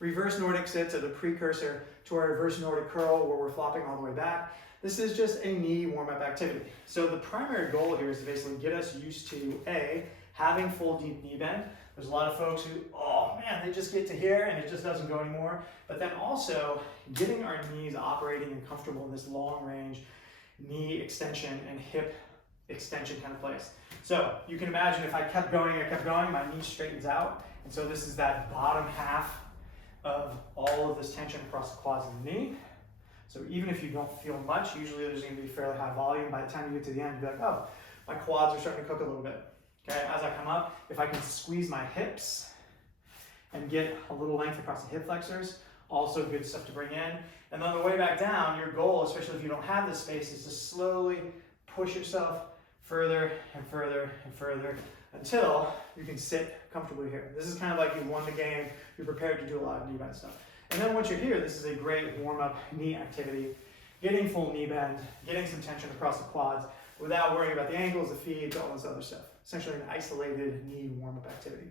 Reverse Nordic sits are the precursor to our reverse Nordic curl where we're flopping all the way back. This is just a knee warm-up activity. So the primary goal here is to basically get us used to having full deep knee bend. There's a lot of folks who, oh man, they just get to here and it just doesn't go anymore. But then also getting our knees operating and comfortable in this long range knee extension and hip extension kind of place. So you can imagine if I kept going, my knee straightens out. And so this is that bottom half of all of this tension across the quads and the knee. So even if you don't feel much, usually there's going to be fairly high volume. By the time you get to the end, you'll be like, oh, my quads are starting to cook a little bit. Okay, as I come up, if I can squeeze my hips and get a little length across the hip flexors, also good stuff to bring in. And on the way back down, your goal, especially if you don't have this space, is to slowly push yourself further and further and further until you can sit comfortably here. This is kind of like you won the game, you're prepared to do a lot of knee bend stuff. And then once you're here, this is a great warm-up knee activity, getting full knee bend, getting some tension across the quads without worrying about the ankles, the feet, all this other stuff. Essentially an isolated knee warm-up activity.